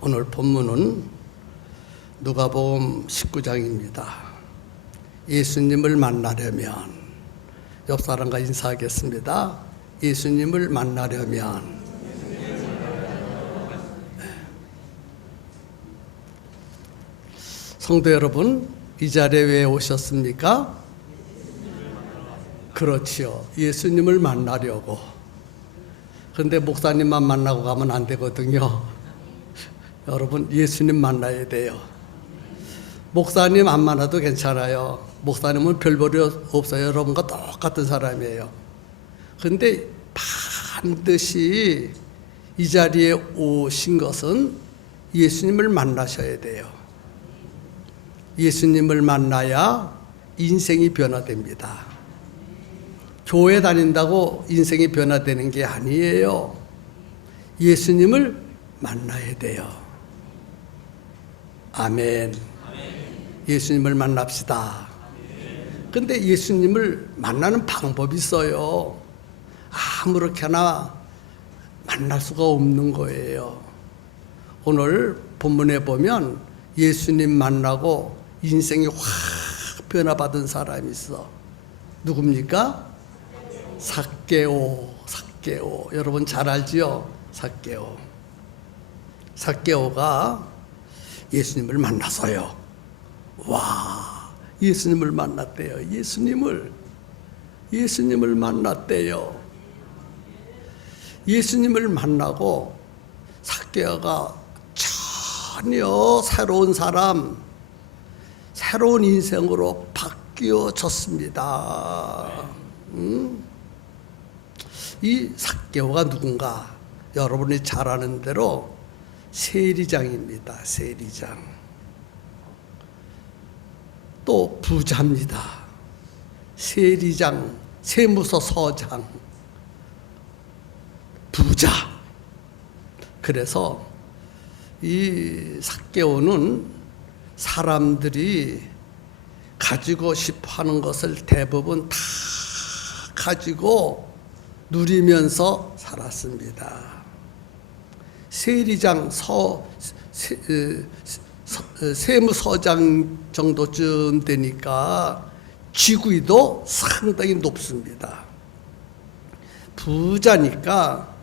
오늘 본문은 누가복음 19장입니다. 예수님을 만나려면, 옆 사람과 인사하겠습니다. 예수님을 만나려면. 성도 여러분, 이 자리에 왜 오셨습니까? 그렇지요. 예수님을 만나려고. 그런데 목사님만 만나고 가면 안 되거든요. 여러분, 예수님 만나야 돼요. 목사님 안 만나도 괜찮아요. 목사님은 별 볼이 없어요. 여러분과 똑같은 사람이에요. 그런데 반드시 이 자리에 오신 것은 예수님을 만나셔야 돼요. 예수님을 만나야 인생이 변화됩니다. 교회 다닌다고 인생이 변화되는 게 아니에요. 예수님을 만나야 돼요. 아멘. 예수님을 만납시다. 근데 예수님을 만나는 방법이 있어요. 아무렇게나 만날 수가 없는 거예요. 오늘 본문에 보면 예수님 만나고 인생이 확 변화받은 사람이 있어. 누굽니까? 삭개오. 여러분 잘 알지요? 삭개오가 예수님을 만나서요. 와, 예수님을 만났대요. 예수님을 만났대요. 예수님을 만나고 삭개오가 전혀 새로운 사람, 새로운 인생으로 바뀌어졌습니다. 이 삭개오가 누군가? 여러분이 잘 아는 대로 세리장입니다. 세리장. 또 부자입니다. 세리장, 세무서 서장, 부자. 그래서 이 삭개오는 사람들이 가지고 싶어 하는 것을 대부분 다 가지고 누리면서 살았습니다. 세리장, 세무서장 정도쯤 되니까 직위도 상당히 높습니다. 부자니까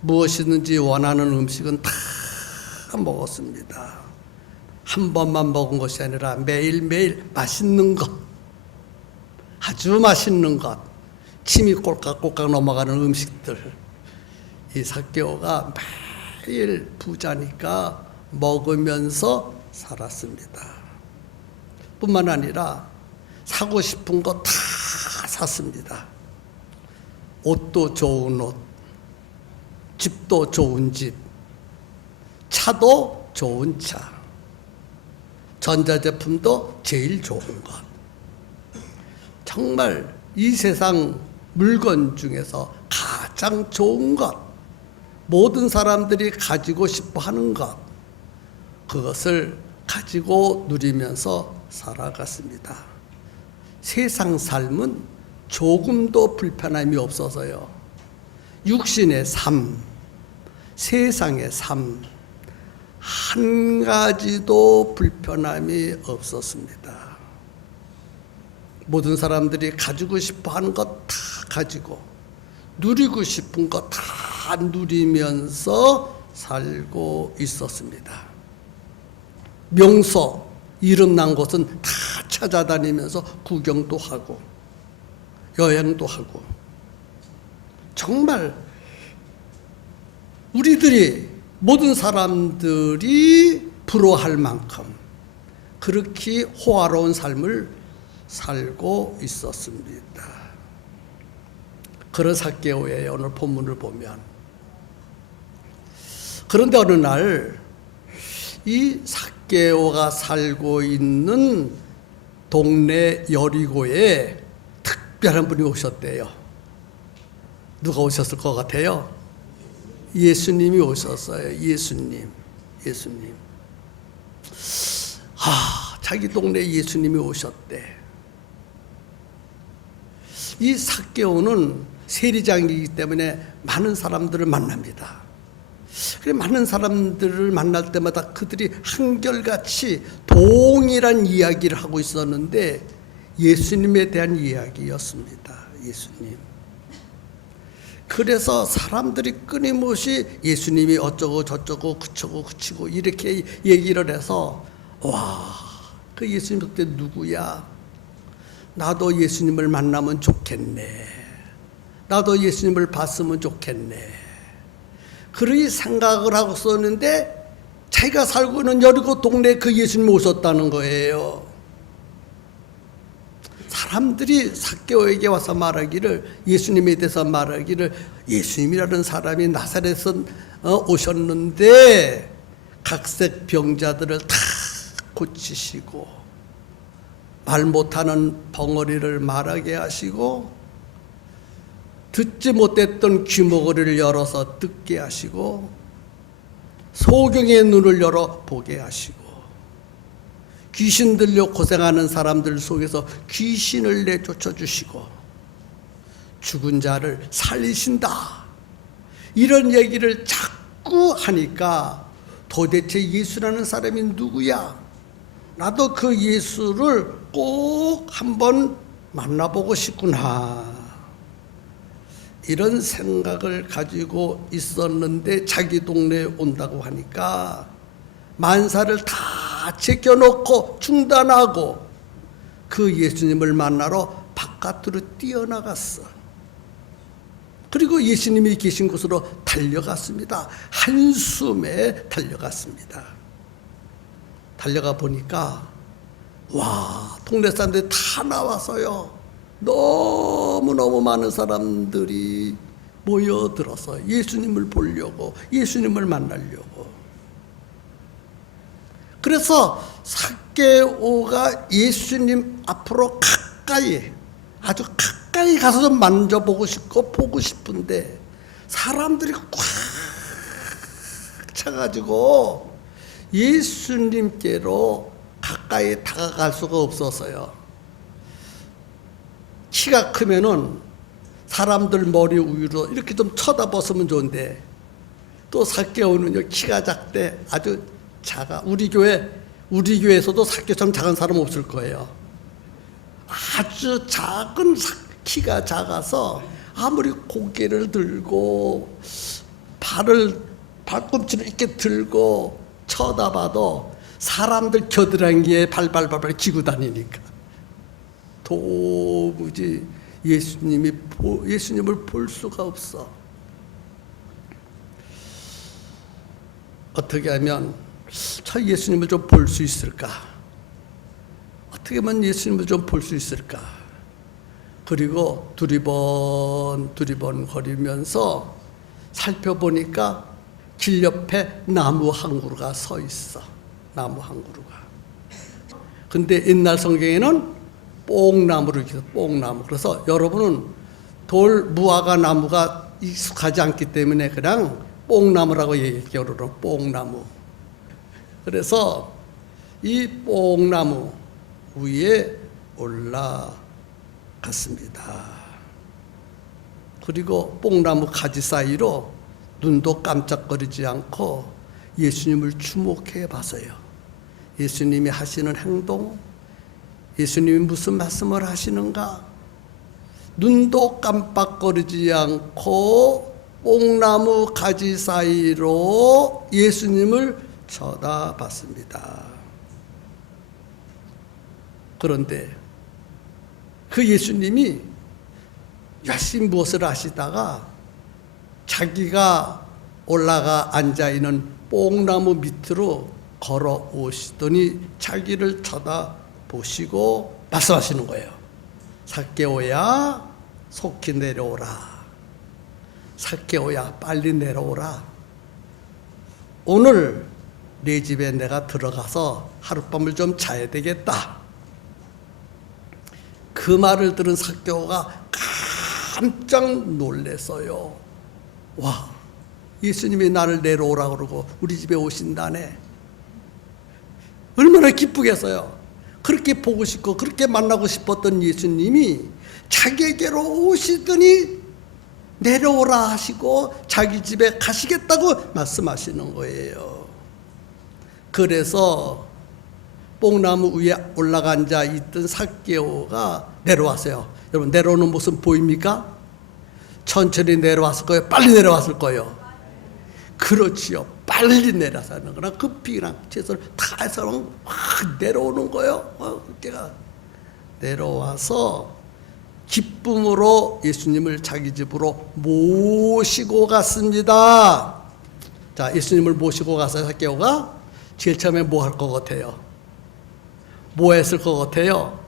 무엇이든지 원하는 음식은 다 먹었습니다. 한 번만 먹은 것이 아니라 매일매일 맛있는 것, 아주 맛있는 것, 침이 꼴깍꼴깍 넘어가는 음식들. 이 삭개오가 매일 부자니까 먹으면서 살았습니다. 뿐만 아니라 사고 싶은 거 다 샀습니다. 옷도 좋은 옷, 집도 좋은 집, 차도 좋은 차, 전자제품도 제일 좋은 것. 정말 이 세상 물건 중에서 가장 좋은 것, 모든 사람들이 가지고 싶어 하는 것, 그것을 가지고 누리면서 살아갔습니다. 세상 삶은 조금도 불편함이 없어서요. 육신의 삶, 세상의 삶, 한 가지도 불편함이 없었습니다. 모든 사람들이 가지고 싶어 하는 것 다 가지고, 누리고 싶은 것 다 누리면서 살고 있었습니다. 명소, 이름 난 곳은 다 찾아다니면서 구경도 하고, 여행도 하고, 정말 우리들이, 모든 사람들이 부러워할 만큼 그렇게 호화로운 삶을 살고 있었습니다. 그런 삭개오의 오늘 본문을 보면, 그런데 어느 날 이 삭개오가 살고 있는 동네 여리고에 특별한 분이 오셨대요. 누가 오셨을 것 같아요? 예수님이 오셨어요. 예수님. 자기 동네에 예수님이 오셨대. 이 삭개오는 세리장이기 때문에 많은 사람들을 만납니다. 그래 많은 사람들을 만날 때마다 그들이 한결같이 동일한 이야기를 하고 있었는데 예수님에 대한 이야기였습니다. 예수님. 그래서 사람들이 끊임없이 예수님이 어쩌고 저쩌고 그쩌고 그치고 이렇게 얘기를 해서 와, 그 예수님 그때 누구야? 나도 예수님을 만나면 좋겠네. 나도 예수님을 봤으면 좋겠네. 그런 생각을 하고 썼는데 자기가 살고 있는 여리고 동네에 그 예수님 오셨다는 거예요. 사람들이 삭개오에게 와서 말하기를, 예수님에 대해서 말하기를, 예수님이라는 사람이 나사렛에서 오셨는데 각색 병자들을 다 고치시고 말 못하는 벙어리를 말하게 하시고 듣지 못했던 귀머거리를 열어서 듣게 하시고 소경의 눈을 열어 보게 하시고 귀신 들려 고생하는 사람들 속에서 귀신을 내쫓아 주시고 죽은 자를 살리신다. 이런 얘기를 자꾸 하니까 도대체 예수라는 사람이 누구야? 나도 그 예수를 꼭 한번 만나보고 싶구나. 이런 생각을 가지고 있었는데 자기 동네에 온다고 하니까 만사를 다 제껴놓고 중단하고 그 예수님을 만나러 바깥으로 뛰어나갔어. 그리고 예수님이 계신 곳으로 달려갔습니다. 한숨에 달려갔습니다. 달려가 보니까 와, 동네 사람들이 다 나와서요. 너무너무 많은 사람들이 모여들어서 예수님을 보려고, 예수님을 만나려고. 그래서 삭개오가 예수님 앞으로 가까이, 아주 가까이 가서 좀 만져보고 싶고 보고 싶은데 사람들이 꽉 차가지고 예수님께로 가까이 다가갈 수가 없어서요. 키가 크면은 사람들 머리 위로 이렇게 좀 쳐다봤으면 좋은데 또 삭개오는요 키가 작대. 아주 작아. 우리 교회에서도 삭개오처럼 작은 사람 없을 거예요. 아주 작은 키가 작아서 아무리 고개를 들고 발꿈치를 이렇게 들고 쳐다봐도 사람들 겨드랑이에 발발발발 기고 다니니까 도무지 예수님을 볼 수가 없어. 어떻게 하면 저 예수님을 좀 볼 수 있을까? 어떻게 하면 예수님을 좀 볼 수 있을까? 그리고 두리번 거리면서 살펴보니까 길 옆에 나무 한 그루가 서 있어. 나무 한 그루가. 근데 옛날 성경에는 뽕나무를 기서 뽕나무. 그래서 여러분은 무화과 나무가 익숙하지 않기 때문에 그냥 뽕나무라고 얘기해요. 뽕나무. 그래서 이 뽕나무 위에 올라갔습니다. 그리고 뽕나무 가지 사이로 눈도 깜짝거리지 않고 예수님을 주목해 봤어요. 예수님이 하시는 행동, 예수님이 무슨 말씀을 하시는가? 눈도 깜빡거리지 않고 뽕나무 가지 사이로 예수님을 쳐다봤습니다. 그런데 그 예수님이 열심히 무엇을 하시다가 자기가 올라가 앉아있는 뽕나무 밑으로 걸어오시더니 자기를 쳐다보시고 말씀하시는 거예요. 삭개오야, 속히 내려오라. 삭개오야, 빨리 내려오라. 오늘 내 집에 내가 들어가서 하룻밤을 좀 자야 되겠다. 그 말을 들은 삭개오가 깜짝 놀랐어요. 와, 예수님이 나를 내려오라 그러고 우리 집에 오신다네. 얼마나 기쁘겠어요. 그렇게 보고 싶고 그렇게 만나고 싶었던 예수님이 자기에게로 오시더니 내려오라 하시고 자기 집에 가시겠다고 말씀하시는 거예요. 그래서 뽕나무 위에 올라가 앉아 있던 삭개오가 내려왔어요. 여러분, 내려오는 모습 보입니까? 천천히 내려왔을 거예요? 빨리 내려왔을 거예요? 그렇지요. 빨리 내려서 하는 거나 급히 그냥 최선을 다해서 확 내려오는 거예요. 제가 내려와서 기쁨으로 예수님을 자기 집으로 모시고 갔습니다. 자, 예수님을 모시고 가서 삭개오가 제일 처음에 뭐 할 것 같아요? 뭐 했을 것 같아요?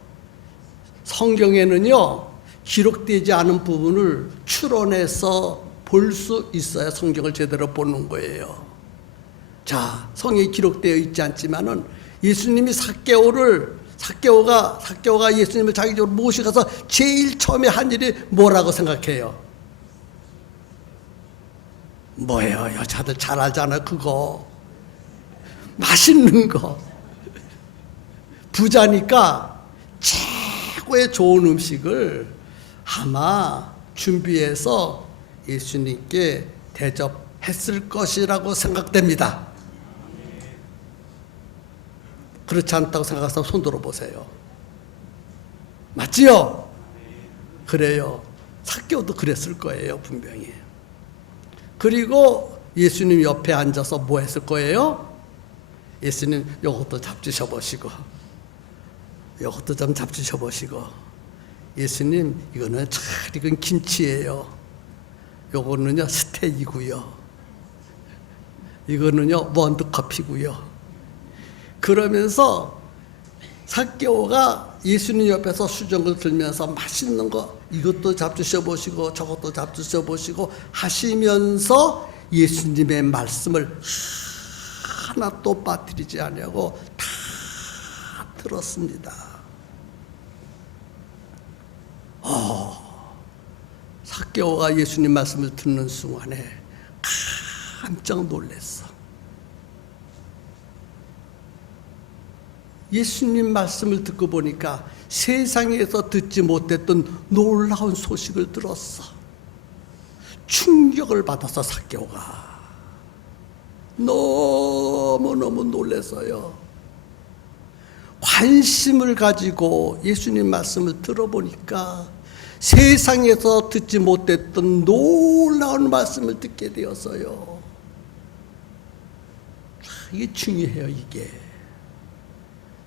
성경에는요, 기록되지 않은 부분을 추론해서 볼 수 있어야 성경을 제대로 보는 거예요. 자, 성경에 기록되어 있지 않지만은 예수님이 삭개오가 예수님을 자기 집으로 모시고 가서 제일 처음에 한 일이 뭐라고 생각해요? 뭐예요? 여자들 잘 알잖아요. 그거 맛있는 거. 부자니까 최고의 좋은 음식을 아마 준비해서 예수님께 대접했을 것이라고 생각됩니다. 그렇지 않다고 생각해서 손 들어보세요. 맞지요? 그래요. 삭개오도 그랬을 거예요, 분명히. 그리고 예수님 옆에 앉아서 뭐 했을 거예요? 예수님, 요것도 잡수셔 보시고, 요것도 좀 잡수셔 보시고, 예수님, 이거는 잘 익은 김치예요. 요거는요, 스테이크고요. 이거는요, 원두커피고요. 그러면서 삭개오가 예수님 옆에서 수정을 들면서 맛있는 거 이것도 잡수셔 보시고 저것도 잡수셔 보시고 하시면서 예수님의 말씀을 하나도 빠뜨리지 않냐고 다 들었습니다. 삭개오가 예수님 말씀을 듣는 순간에 깜짝 놀랐어. 예수님 말씀을 듣고 보니까 세상에서 듣지 못했던 놀라운 소식을 들었어. 충격을 받아서 삭개오가 너무너무 놀랐어요. 관심을 가지고 예수님 말씀을 들어보니까 세상에서 듣지 못했던 놀라운 말씀을 듣게 되었어요. 이게 중요해요. 이게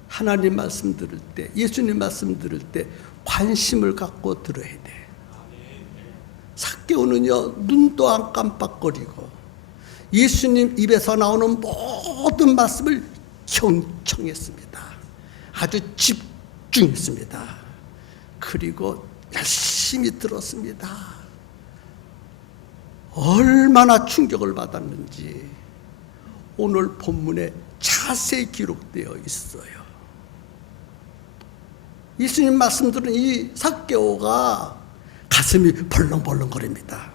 하나님 말씀 들을 때, 예수님 말씀 들을 때 관심을 갖고 들어야 돼. 삭개오는요, 눈도 안 깜빡거리고 예수님 입에서 나오는 모든 말씀을 경청했습니다. 아주 집중했습니다. 그리고 열심히 들었습니다. 얼마나 충격을 받았는지 오늘 본문에 자세히 기록되어 있어요. 예수님 말씀 들은 이 삭개오가 가슴이 벌렁벌렁거립니다.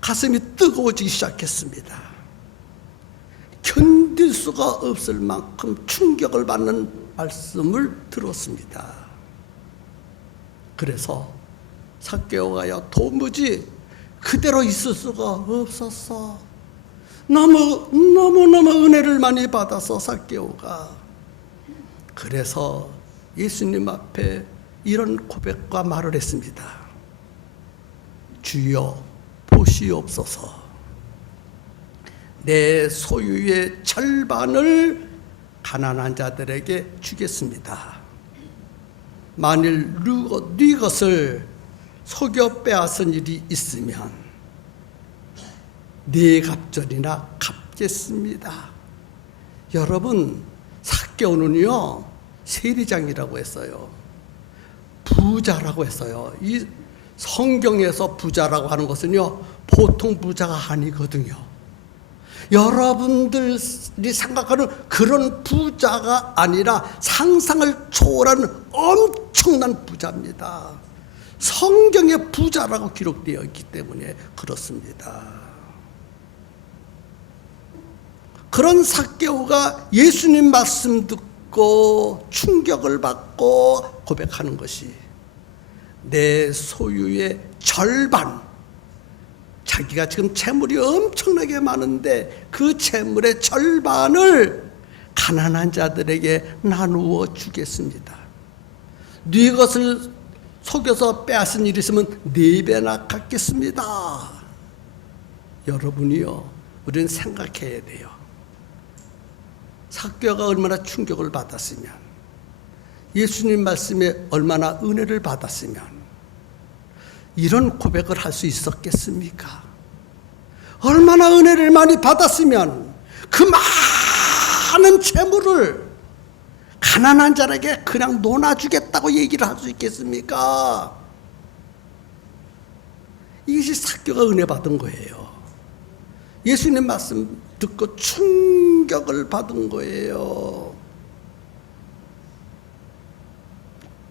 가슴이 뜨거워지기 시작했습니다. 견딜 수가 없을 만큼 충격을 받는 말씀을 들었습니다. 그래서 삭개오가요, 도무지 그대로 있을 수가 없었어. 너무너무 은혜를 많이 받아서 삭개오가. 그래서 예수님 앞에 이런 고백과 말을 했습니다. 주여 보시옵소서. 내 소유의 절반을 가난한 자들에게 주겠습니다. 만일 네 것을 속여 빼앗은 일이 있으면 네 갑절이나 갚겠습니다. 여러분, 삭개오는요, 세리장이라고 했어요. 부자라고 했어요. 이 성경에서 부자라고 하는 것은요, 보통 부자가 아니거든요. 여러분들이 생각하는 그런 부자가 아니라 상상을 초월하는 엄청난 부자입니다. 성경에 부자라고 기록되어 있기 때문에 그렇습니다. 그런 삭개오가 예수님 말씀 듣고 충격을 받고 고백하는 것이 내 소유의 절반, 자기가 지금 재물이 엄청나게 많은데 그 재물의 절반을 가난한 자들에게 나누어 주겠습니다. 네 것을 속여서 빼앗은 일이 있으면 4배나 갚겠습니다. 여러분이요, 우리는 생각해야 돼요. 삭개오가 얼마나 충격을 받았으면, 예수님 말씀에 얼마나 은혜를 받았으면 이런 고백을 할 수 있었겠습니까? 얼마나 은혜를 많이 받았으면 그 많은 재물을 가난한 자에게 그냥 논아주겠다고 얘기를 할 수 있겠습니까? 이것이 삭개오가 은혜 받은 거예요. 예수님 말씀 듣고 충격을 받은 거예요.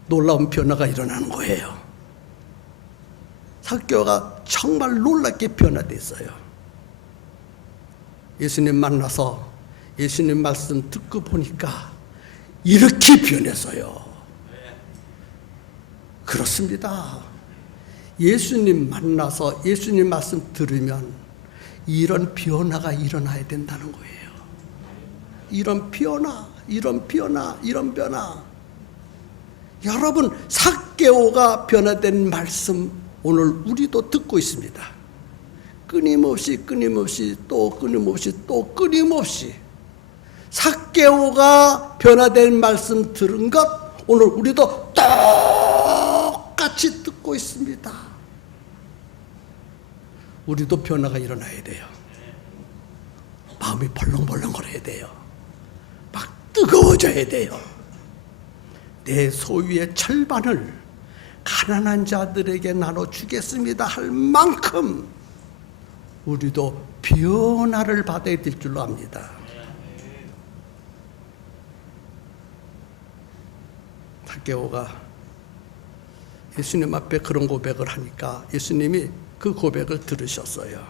놀라운 변화가 일어나는 거예요. 삭개오가 정말 놀랍게 변화됐어요. 예수님 만나서 예수님 말씀 듣고 보니까 이렇게 변했어요. 그렇습니다. 예수님 만나서 예수님 말씀 들으면 이런 변화가 일어나야 된다는 거예요. 이런 변화, 이런 변화, 이런 변화. 여러분, 삭개오가 변화된 말씀 오늘 우리도 듣고 있습니다. 끊임없이 또 끊임없이 삭개오가 변화된 말씀 들은 것 오늘 우리도 똑같이 듣고 있습니다. 우리도 변화가 일어나야 돼요. 마음이 벌렁벌렁거려야 돼요. 막 뜨거워져야 돼요. 내 소유의 절반을 가난한 자들에게 나눠주겠습니다 할 만큼 우리도 변화를 받아야 될 줄로 압니다. 삭개오가 예수님 앞에 그런 고백을 하니까 예수님이 그 고백을 들으셨어요.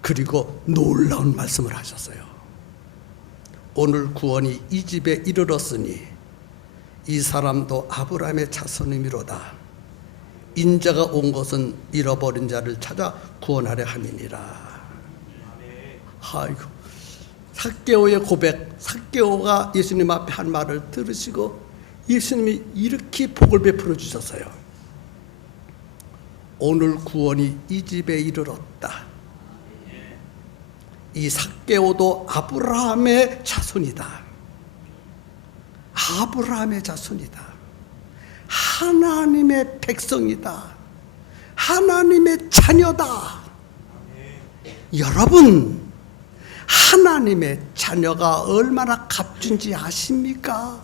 그리고 놀라운 말씀을 하셨어요. 오늘 구원이 이 집에 이르렀으니 이 사람도 아브라함의 자손이미로다. 인자가 온 것은 잃어버린 자를 찾아 구원하려 함이니라. 아이고, 삭개오의 고백, 삭개오가 예수님 앞에 한 말을 들으시고 예수님이 이렇게 복을 베풀어 주셨어요. 오늘 구원이 이 집에 이르렀다. 이 삭개오도 아브라함의 자손이다. 아브라함의 자손이다. 하나님의 백성이다. 하나님의 자녀다. 여러분, 하나님의 자녀가 얼마나 값진지 아십니까?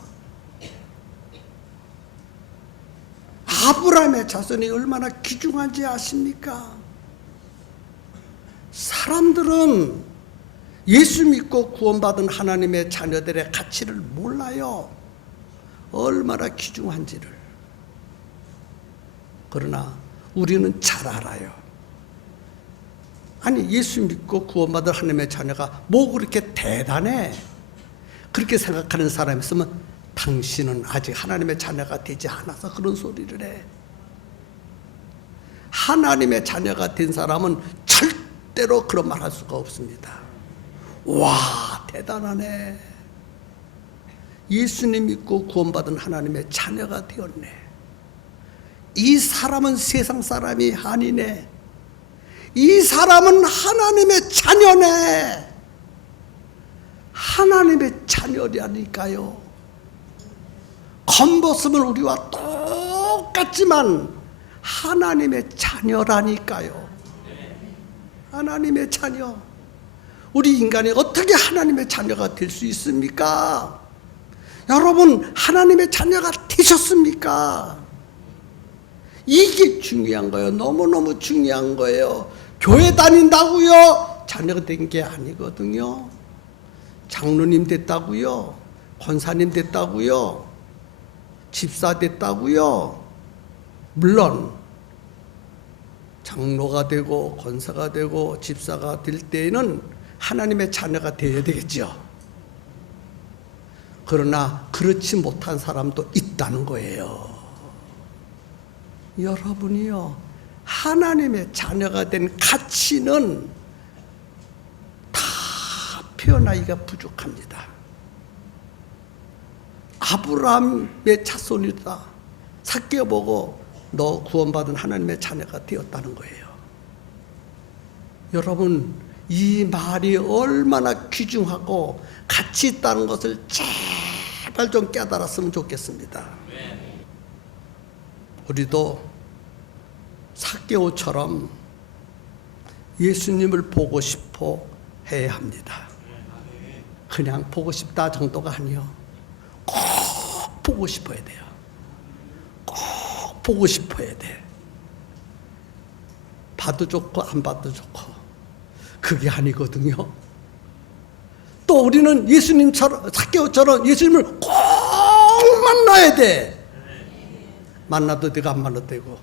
아브라함의 자손이 얼마나 귀중한지 아십니까? 사람들은 예수 믿고 구원받은 하나님의 자녀들의 가치를 몰라요. 얼마나 귀중한지를. 그러나 우리는 잘 알아요. 아니, 예수 믿고 구원받은 하나님의 자녀가 뭐 그렇게 대단해? 그렇게 생각하는 사람이 있으면 당신은 아직 하나님의 자녀가 되지 않아서 그런 소리를 해. 하나님의 자녀가 된 사람은 절대로 그런 말 할 수가 없습니다. 와, 대단하네. 예수님 믿고 구원받은 하나님의 자녀가 되었네. 이 사람은 세상 사람이 아니네. 이 사람은 하나님의 자녀네. 하나님의 자녀라니까요. 겉모습은 우리와 똑같지만 하나님의 자녀라니까요. 하나님의 자녀. 우리 인간이 어떻게 하나님의 자녀가 될 수 있습니까? 여러분, 하나님의 자녀가 되셨습니까? 이게 중요한 거예요. 너무너무 중요한 거예요. 교회 다닌다고요? 자녀가 된 게 아니거든요. 장로님 됐다고요? 권사님 됐다고요? 집사 됐다고요? 물론 장로가 되고 권사가 되고 집사가 될 때에는 하나님의 자녀가 되어야 되겠죠. 그러나 그렇지 못한 사람도 있다는 거예요. 여러분이요, 하나님의 자녀가 된 가치는 다 표현하기가 부족합니다. 아브라함의 자손이다. 삭개오 보고 너 구원받은 하나님의 자녀가 되었다는 거예요. 여러분, 이 말이 얼마나 귀중하고 가치 있다는 것을 제발 좀 깨달았으면 좋겠습니다. 우리도 삭개오처럼 예수님을 보고 싶어 해야 합니다. 그냥 보고 싶다 정도가 아니요. 꼭 보고 싶어야 돼요. 꼭 보고 싶어야 돼. 봐도 좋고 안 봐도 좋고. 그게 아니거든요. 또 우리는 예수님처럼, 삭개오처럼 예수님을 꼭 만나야 돼. 만나도 되고 안 만나도 되고.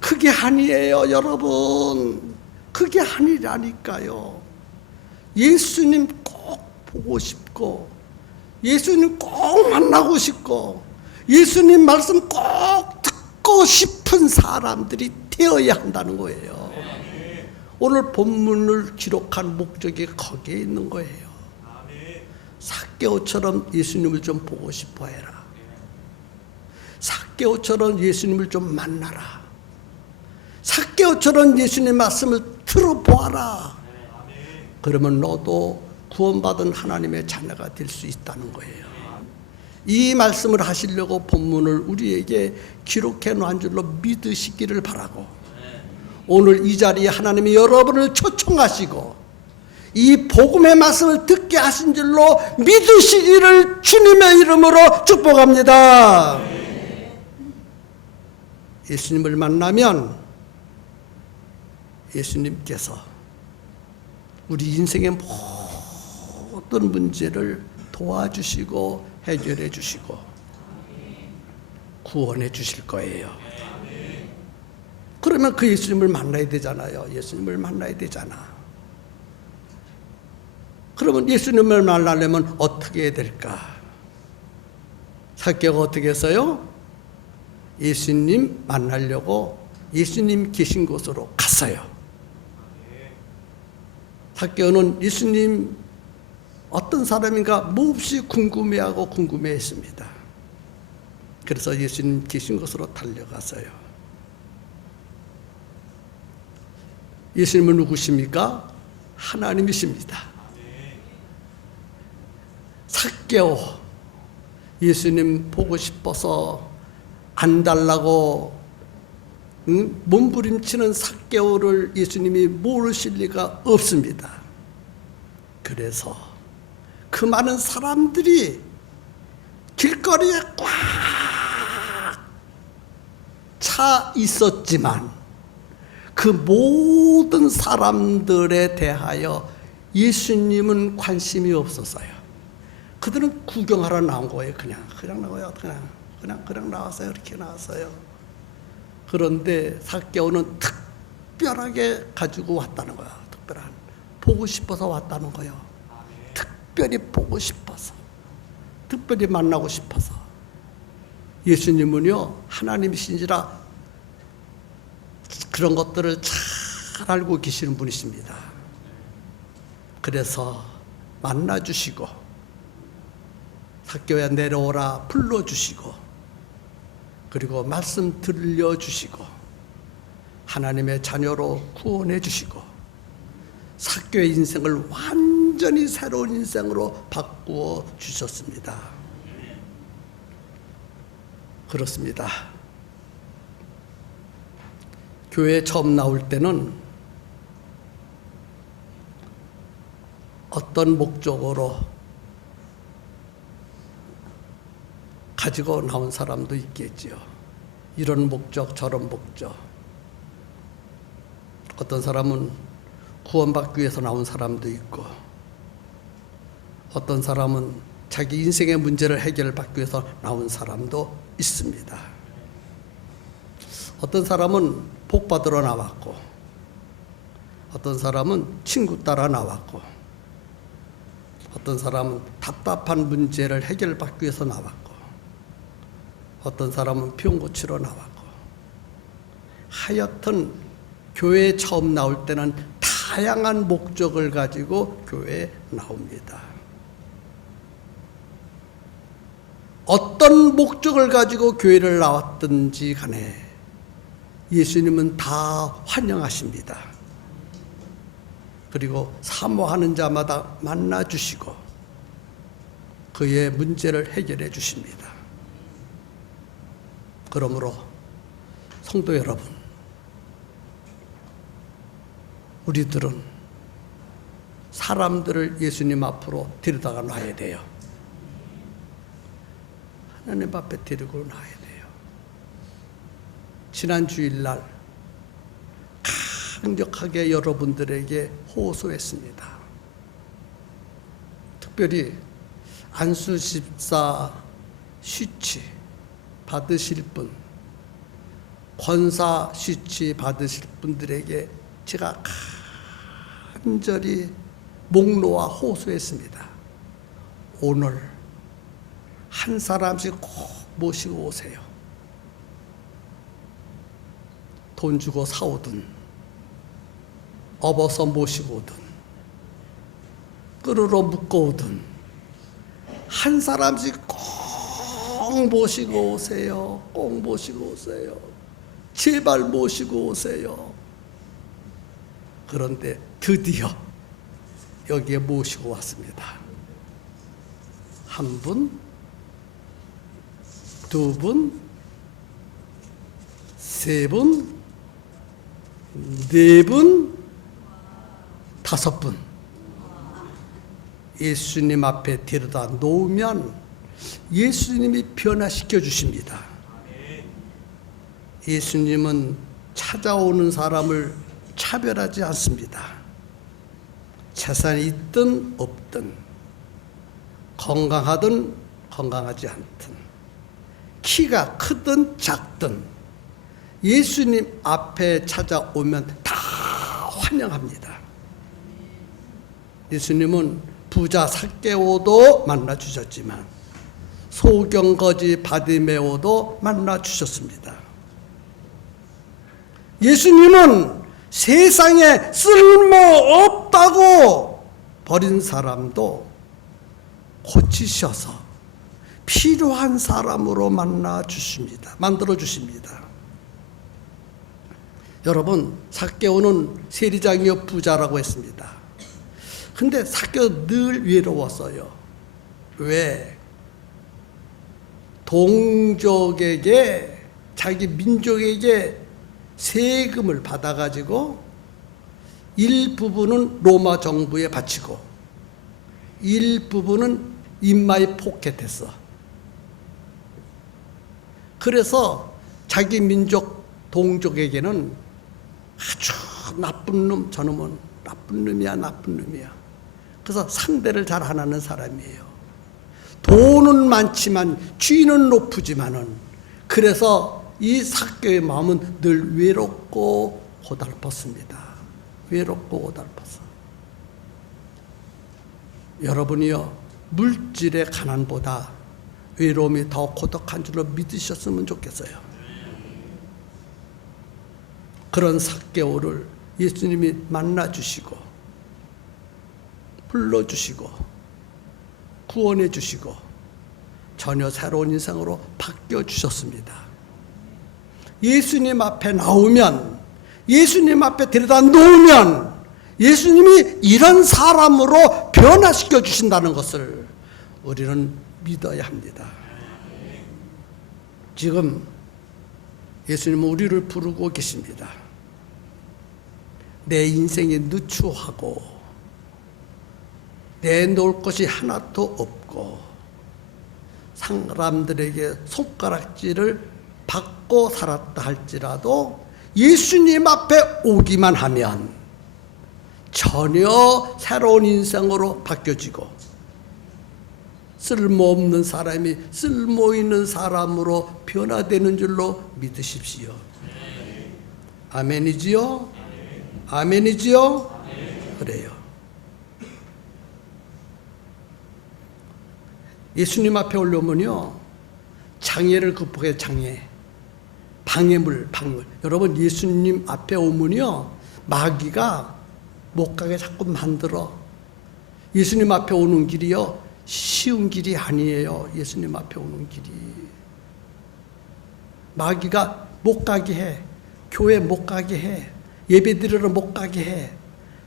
그게 아니에요, 여러분. 그게 아니라니까요. 예수님 꼭 보고 싶고, 예수님 꼭 만나고 싶고, 예수님 말씀 꼭 듣고 싶은 사람들이 되어야 한다는 거예요. 오늘 본문을 기록한 목적이 거기에 있는 거예요. 삭개오처럼 예수님을 좀 보고 싶어 해라. 삭개오처럼 예수님을 좀 만나라. 삭개오처럼 예수님 말씀을 들어보아라. 그러면 너도 구원받은 하나님의 자녀가 될 수 있다는 거예요. 이 말씀을 하시려고 본문을 우리에게 기록해 놓은 줄로 믿으시기를 바라고, 오늘 이 자리에 하나님이 여러분을 초청하시고 이 복음의 말씀을 듣게 하신 줄로 믿으시기를 주님의 이름으로 축복합니다. 예수님을 만나면 예수님께서 우리 인생의 모든 문제를 도와주시고 해결해 주시고 구원해 주실 거예요. 그러면 그 예수님을 만나야 되잖아요. 예수님을 만나야 되잖아. 그러면 예수님을 만나려면 어떻게 해야 될까? 삭개오가 어떻게 했어요? 예수님 만나려고 예수님 계신 곳으로 갔어요. 삭개오는 예수님 어떤 사람인가 몹시 궁금해하고 궁금해했습니다. 그래서 예수님 계신 곳으로 달려갔어요. 예수님은 누구십니까? 하나님이십니다. 삭개오, 예수님 보고 싶어서 안 달라고 몸부림치는 삭개오를 예수님이 모르실 리가 없습니다. 그래서 그 많은 사람들이 길거리에 꽉 차 있었지만 그 모든 사람들에 대하여 예수님은 관심이 없었어요. 그들은 구경하러 나온 거예요. 그냥 나와요. 그냥 나왔어요. 이렇게 나왔어요. 그런데 삭개오는 특별하게 가지고 왔다는 거야. 보고 싶어서 왔다는 거예요. 특별히 보고 싶어서, 특별히 만나고 싶어서. 예수님은요, 하나님이신지라 그런 것들을 잘 알고 계시는 분이십니다. 그래서 만나주시고, 삭개오야 내려오라 불러주시고, 그리고 말씀 들려주시고, 하나님의 자녀로 구원해 주시고, 삭개오의 인생을 완전히 새로운 인생으로 바꾸어 주셨습니다. 그렇습니다. 교회에 처음 나올 때는 어떤 목적으로 가지고 나온 사람도 있겠지요. 이런 목적, 저런 목적. 어떤 사람은 구원받기 위해서 나온 사람도 있고, 어떤 사람은 자기 인생의 문제를 해결받기 위해서 나온 사람도 있습니다. 어떤 사람은 복 받으러 나왔고, 어떤 사람은 친구 따라 나왔고, 어떤 사람은 답답한 문제를 해결받기 위해서 나왔고, 어떤 사람은 병 고치러 나왔고, 하여튼 교회에 처음 나올 때는 다양한 목적을 가지고 교회에 나옵니다. 어떤 목적을 가지고 교회를 나왔든지 간에 예수님은 다 환영하십니다. 그리고 사모하는 자마다 만나주시고 그의 문제를 해결해 주십니다. 그러므로 성도 여러분, 우리들은 사람들을 예수님 앞으로 데려다가 놔야 돼요. 하나님 앞에 데리고 놔야 돼요. 지난 주일날 강력하게 여러분들에게 호소했습니다. 특별히 안수집사 쉬치 받으실 분, 권사 쉬치 받으실 분들에게 제가 간절히 목 놓아 호소했습니다. 오늘 한 사람씩 꼭 모시고 오세요. 돈 주고 사오든 업어서 모시고 오든 끌으러 묶어오든 한 사람씩 꼭 모시고 오세요. 꼭 모시고 오세요. 제발 모시고 오세요. 그런데 드디어 여기에 모시고 왔습니다. 한 분, 두 분, 세 분, 네 분, 다섯 분. 예수님 앞에 데려다 놓으면 예수님이 변화시켜 주십니다. 예수님은 찾아오는 사람을 차별하지 않습니다. 재산이 있든 없든, 건강하든 건강하지 않든, 키가 크든 작든 예수님 앞에 찾아오면 다 환영합니다. 예수님은 부자 삭개오도 만나 주셨지만 소경거지 바디메오도 만나 주셨습니다. 예수님은 세상에 쓸모없다고 버린 사람도 고치셔서 필요한 사람으로 만나 주십니다. 만들어 주십니다. 여러분, 삭개오는 세리장이요 부자라고 했습니다. 근데 삭개오 늘 외로웠어요. 왜? 동족에게, 자기 민족에게 세금을 받아가지고 일부분은 로마 정부에 바치고 일부분은 인마에 포켓했어. 그래서 자기 민족 동족에게는 아주 나쁜 놈, 저놈은 나쁜 놈이야, 나쁜 놈이야. 그래서 상대를 잘 안 하는 사람이에요. 돈은 많지만 쥐는 높으지만은, 그래서 이 삭개오의 마음은 늘 외롭고 고달팠습니다. 외롭고 고달팠어. 여러분이요, 물질의 가난보다 외로움이 더 고독한 줄로 믿으셨으면 좋겠어요. 그런 삭개오를 예수님이 만나주시고 불러주시고 구원해 주시고 전혀 새로운 인생으로 바뀌어주셨습니다. 예수님 앞에 나오면, 예수님 앞에 데려다 놓으면 예수님이 이런 사람으로 변화시켜 주신다는 것을 우리는 믿어야 합니다. 지금 예수님은 우리를 부르고 계십니다. 내 인생이 누추하고 내놓을 것이 하나도 없고 사람들에게 손가락질을 받고 살았다 할지라도 예수님 앞에 오기만 하면 전혀 새로운 인생으로 바뀌어지고 쓸모없는 사람이 쓸모있는 사람으로 변화되는 줄로 믿으십시오. 아멘이지요? 아멘이지요? 그래요. 예수님 앞에 올려오면요, 장애를 극복해 장애, 방해물. 여러분 예수님 앞에 오면요 마귀가 못 가게 자꾸 만들어. 예수님 앞에 오는 길이요 쉬운 길이 아니에요. 예수님 앞에 오는 길이 마귀가 못 가게 해. 교회 못 가게 해. 예배 드리러 못 가게 해.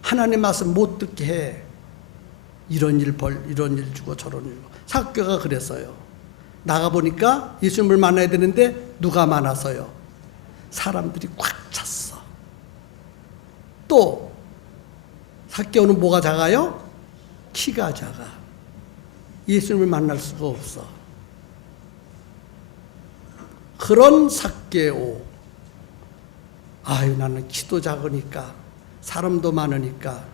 하나님 말씀 못 듣게 해. 이런 일 주고 저런 일 주고. 삭개오가 그랬어요. 나가보니까 예수님을 만나야 되는데 누가 많아서요? 사람들이 꽉 찼어. 또 삭개오는 뭐가 작아요? 키가 작아. 예수님을 만날 수가 없어. 그런 삭개오. 아유, 나는 키도 작으니까 사람도 많으니까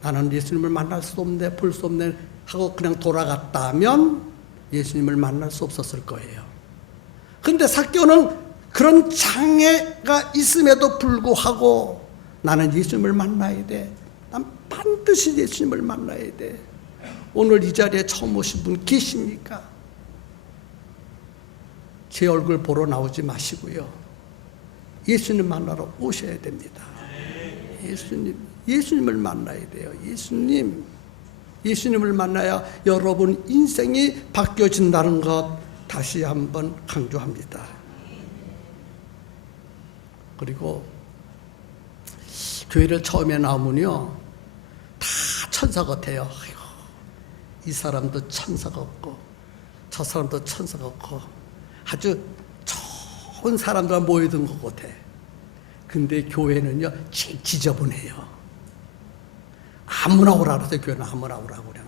나는 예수님을 만날 수 없네, 볼 수 없네 하고 그냥 돌아갔다면 예수님을 만날 수 없었을 거예요. 근데 삭개오는 그런 장애가 있음에도 불구하고 나는 예수님을 만나야 돼. 난 반드시 예수님을 만나야 돼. 오늘 이 자리에 처음 오신 분 계십니까? 제 얼굴 보러 나오지 마시고요. 예수님 만나러 오셔야 됩니다. 예수님을 만나야 돼요. 예수님을 만나야 여러분 인생이 바뀌어진다는 것 다시 한번 강조합니다. 그리고 교회를 처음에 나오면요 다 천사 같아요. 아이고, 이 사람도 천사 같고 저 사람도 천사 같고 아주 좋은 사람들 모여든 것 같아. 근데 교회는요 제일 지저분해요. 아무나 오라 그래서 교회는 아무나 오라고 그냥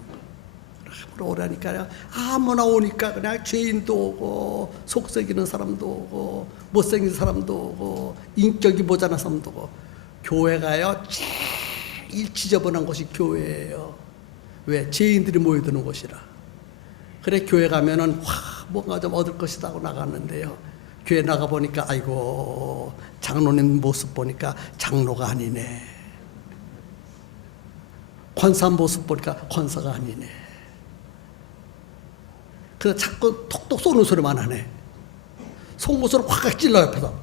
아무나 오라니까 아무나 오니까 그냥 죄인도 오고 속썩이는 사람도 오고 못생긴 사람도 오고 인격이 모자란 사람도 오고. 교회가요 제일 지저분한 곳이 교회예요. 왜? 죄인들이 모여드는 곳이라. 그래 교회 가면은 뭔가 좀 얻을 것이다 하고 나갔는데요, 교회 나가보니까 아이고 장로님 모습 보니까 장로가 아니네, 권사 모습 보니까 권사가 아니네. 그래서 자꾸 톡톡 쏘는 소리만 하네. 속옷으로 확 찔러 옆에서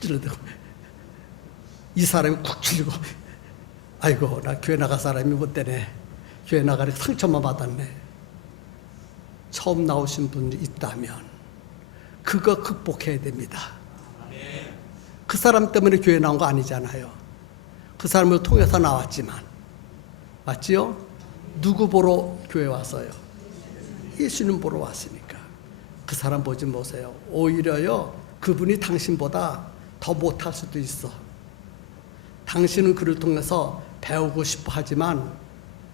찔러대고 이 사람이 쿡 찔리고 아이고 나 교회 나갈 사람이 못 되네. 교회 나가니까 상처만 받았네. 처음 나오신 분이 있다면 그거 극복해야 됩니다. 그 사람 때문에 교회 나온 거 아니잖아요. 그 사람을 통해서 나왔지만, 맞지요? 누구 보러 교회 왔어요? 예수님 보러 왔으니까. 그 사람 보지 마세요. 오히려요 그분이 당신보다 더 못할 수도 있어. 당신은 그를 통해서 배우고 싶어 하지만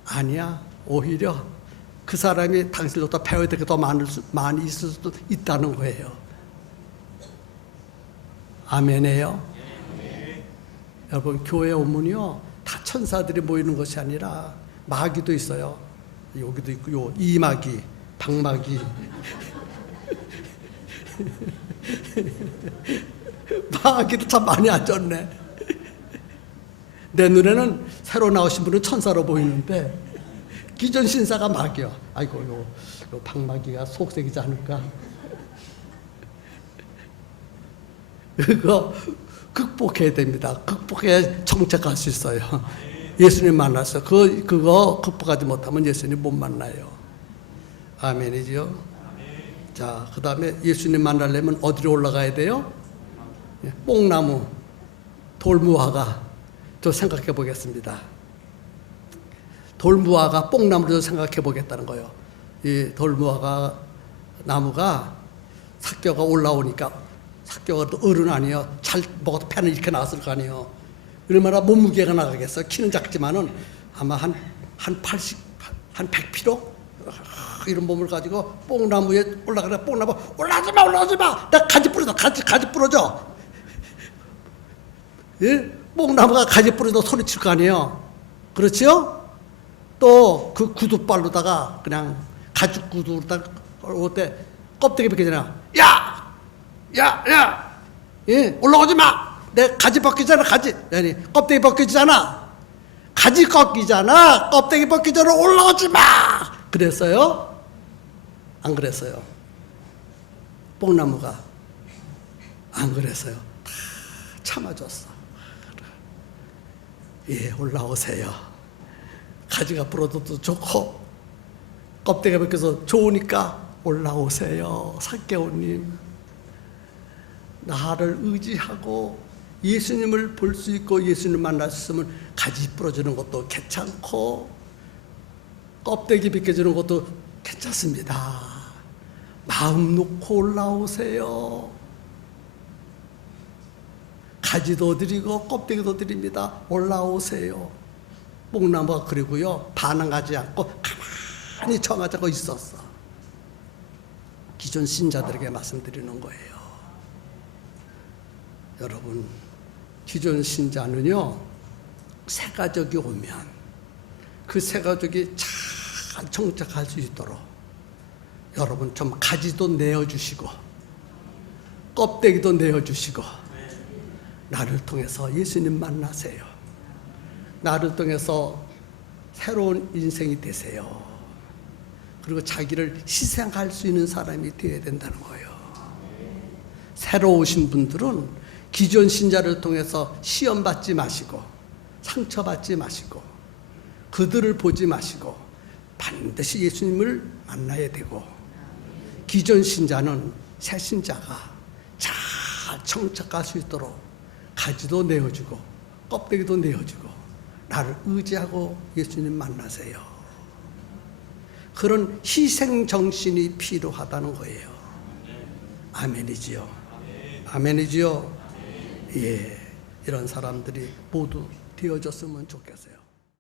아니야. 오히려 그 사람이 당신보다 배워야 될 게 더 많이 있을 수도 있다는 거예요. 아멘이에요. 여러분 교회 오면요 다 천사들이 모이는 것이 아니라 마귀도 있어요. 여기도 있고 요 이마귀, 방마귀 마귀도 참 많이 앉았네. 내 눈에는 새로 나오신 분은 천사로 보이는데 기존 신사가 마귀야. 아이고 요 방마귀가 속색이지 않을까. 그거 극복해야 됩니다. 극복해야 정착할 수 있어요. 예수님 만나서 그거 극복하지 못하면 예수님 못 만나요. 아멘이죠. 자, 그 다음에 예수님 만나려면 어디로 올라가야 돼요? 뽕나무, 돌무화과. 저 생각해 보겠습니다. 돌무화과 뽕나무로 생각해 보겠다는 거예요. 이 돌무화과 나무가 삭개오가 올라오니까, 삭개오가 또 어른 아니에요. 잘 먹어도 폐는 이렇게 나왔을 거 아니에요. 얼마나 몸무게가 나가겠어요. 키는 작지만은 아마 한 80, 한 100kg? 이런 몸을 가지고 뽕나무에 올라가라. 뽕나무 올라가지 마. 나 가지 부러져. 가지 부러져. 예? 뽕나무가 가지 부러져 소리칠 거 아니에요. 그렇죠? 또 그 구두발로다가 그냥 가죽 구두로다가 올 때 껍데기 벗기잖아. 야! 예, 올라오지 마. 내 가지 벗기잖아. 가지. 아니, 껍데기 벗기잖아. 가지 꺾이잖아. 껍데기 벗기잖아. 올라오지 마. 그랬어요? 안 그랬어요? 뽕나무가 안 그래서요. 다 참아줬어. 예, 올라오세요. 가지가 부러져도 좋고 껍데기가 벗겨서 좋으니까 올라오세요. 삭개오님, 나를 의지하고 예수님을 볼 수 있고 예수님을 만날 수 있으면 가지 부러지는 것도 괜찮고 껍데기 벗겨지는 것도 괜찮습니다. 마음 놓고 올라오세요. 가지도 드리고 껍데기도 드립니다. 올라오세요. 뽕나무가 그리고요, 반응하지 않고 가만히 청하자고 있었어. 기존 신자들에게 말씀드리는 거예요. 여러분, 기존 신자는요, 새 가족이 오면 그 새 가족이 잘 정착할 수 있도록 여러분 좀 가지도 내어주시고 껍데기도 내어주시고 나를 통해서 예수님 만나세요. 나를 통해서 새로운 인생이 되세요. 그리고 자기를 희생할 수 있는 사람이 되어야 된다는 거예요. 새로 오신 분들은 기존 신자를 통해서 시험받지 마시고 상처받지 마시고 그들을 보지 마시고 반드시 예수님을 만나야 되고, 기존 신자는 새 신자가 잘 정착할 수 있도록 가지도 내어주고 껍데기도 내어주고 나를 의지하고 예수님 만나세요. 그런 희생 정신이 필요하다는 거예요. 아멘이지요. 아멘이지요. 예, 이런 사람들이 모두 되어졌으면 좋겠어요.